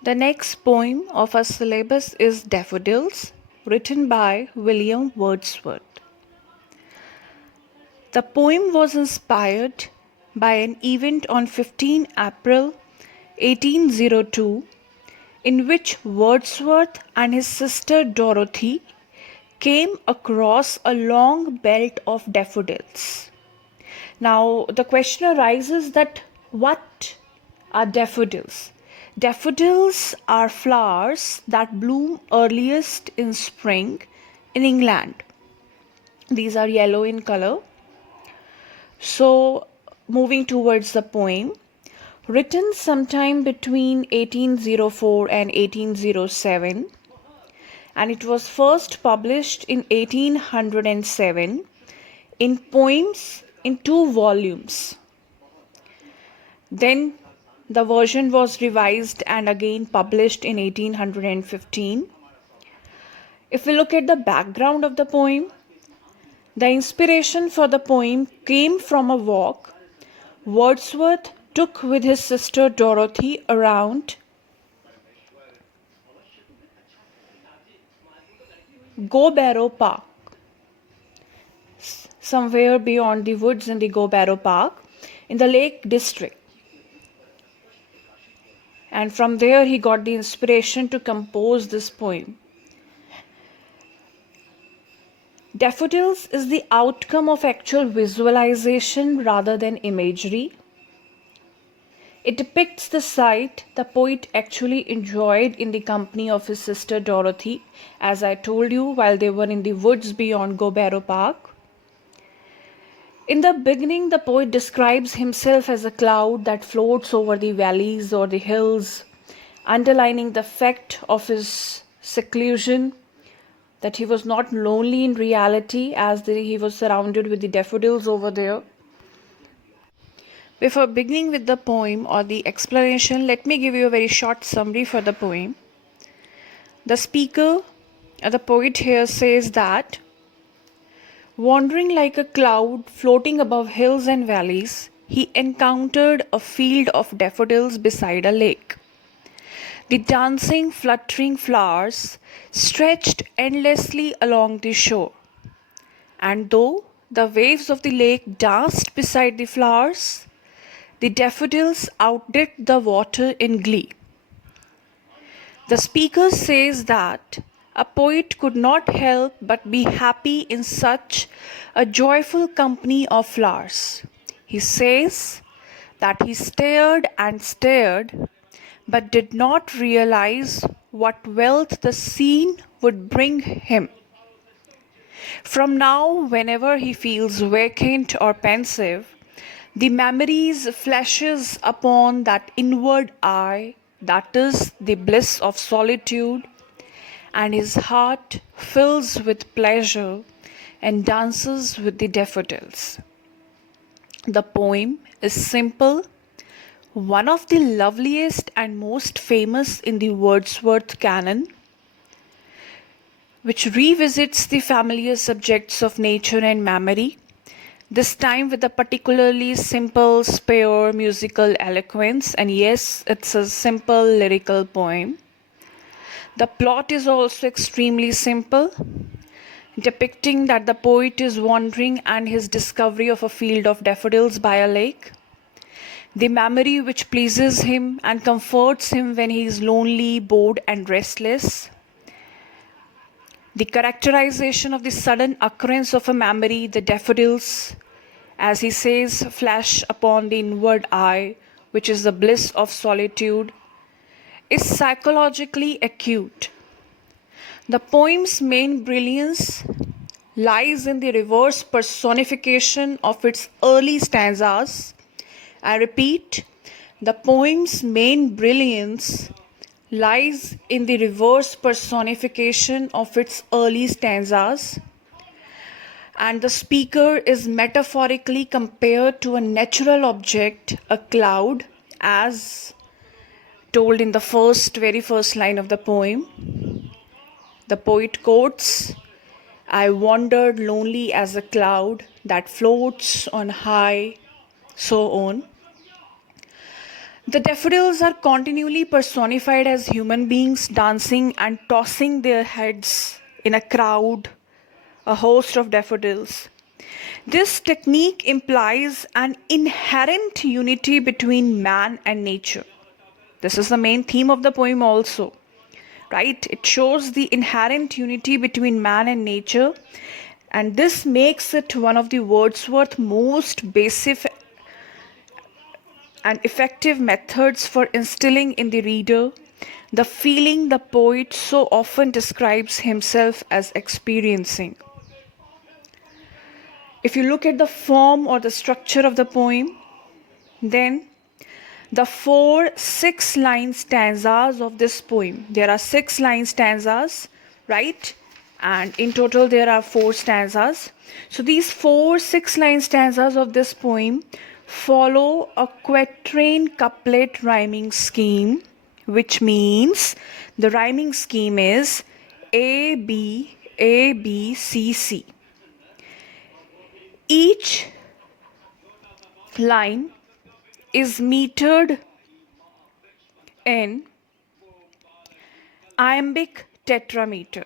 The next poem of our syllabus is Daffodils, written by William Wordsworth. The poem was inspired by an event on 15 April 1802 in which Wordsworth and his sister Dorothy came across a long belt of daffodils. Now, the question arises that what are daffodils? Daffodils are flowers that bloom earliest in spring in England. These are yellow in color. So, moving towards the poem, written sometime between 1804 and 1807, and it was first published in 1807 in poems in two volumes. Then the version was revised and again published in 1815. If we look at the background of the poem, the inspiration for the poem came from a walk Wordsworth took with his sister Dorothy around Go Park, somewhere beyond the woods in the Go Park, in the Lake District. And from there he got the inspiration to compose this poem. Daffodils is the outcome of actual visualization rather than imagery. It depicts the sight the poet actually enjoyed in the company of his sister Dorothy, as I told you, while they were in the woods beyond Go Park. In the beginning, the poet describes himself as a cloud that floats over the valleys or the hills, underlining the fact of his seclusion, that he was not lonely in reality as he was surrounded with the daffodils over there. Before beginning with the poem or the explanation, let me give you a very short summary for the poem. The speaker, the poet here says that wandering like a cloud floating above hills and valleys, he encountered a field of daffodils beside a lake. The dancing, fluttering flowers stretched endlessly along the shore. And though the waves of the lake danced beside the flowers, the daffodils outdid the water in glee. The speaker says that a poet could not help but be happy in such a joyful company of flowers. He says that he stared and stared, but did not realize what wealth the scene would bring him. From now, whenever he feels vacant or pensive, the memories flashes upon that inward eye, that is the bliss of solitude, and his heart fills with pleasure and dances with the daffodils. The poem is simple, one of the loveliest and most famous in the Wordsworth canon, which revisits the familiar subjects of nature and memory, this time with a particularly simple, spare musical eloquence. And yes, it's a simple lyrical poem. The plot is also extremely simple, depicting that the poet is wandering and his discovery of a field of daffodils by a lake. The memory which pleases him and comforts him when he is lonely, bored, and restless. The characterization of the sudden occurrence of a memory, the daffodils, as he says, flash upon the inward eye, which is the bliss of solitude, is psychologically acute. The poem's main brilliance lies in the reverse personification of its early stanzas. I repeat, the poem's main brilliance lies in the reverse personification of its early stanzas, and the speaker is metaphorically compared to a natural object, a cloud, as told in the very first line of the poem. The poet quotes, "I wandered lonely as a cloud that floats on high," so on. The daffodils are continually personified as human beings dancing and tossing their heads in a crowd, a host of daffodils. This technique implies an inherent unity between man and nature. This is the main theme of the poem, also, right? It shows the inherent unity between man and nature, and this makes it one of the Wordsworth's most basic and effective methods for instilling in the reader the feeling the poet so often describes himself as experiencing. If you look at the form or the structure of the poem, then the 4 6-line stanzas of this poem, there are 6-line stanzas, right? And in total there are 4 stanzas. So these 4 6-line stanzas of this poem follow a quatrain couplet rhyming scheme, which means the rhyming scheme is A B A B C C. Each line is metered in iambic tetrameter.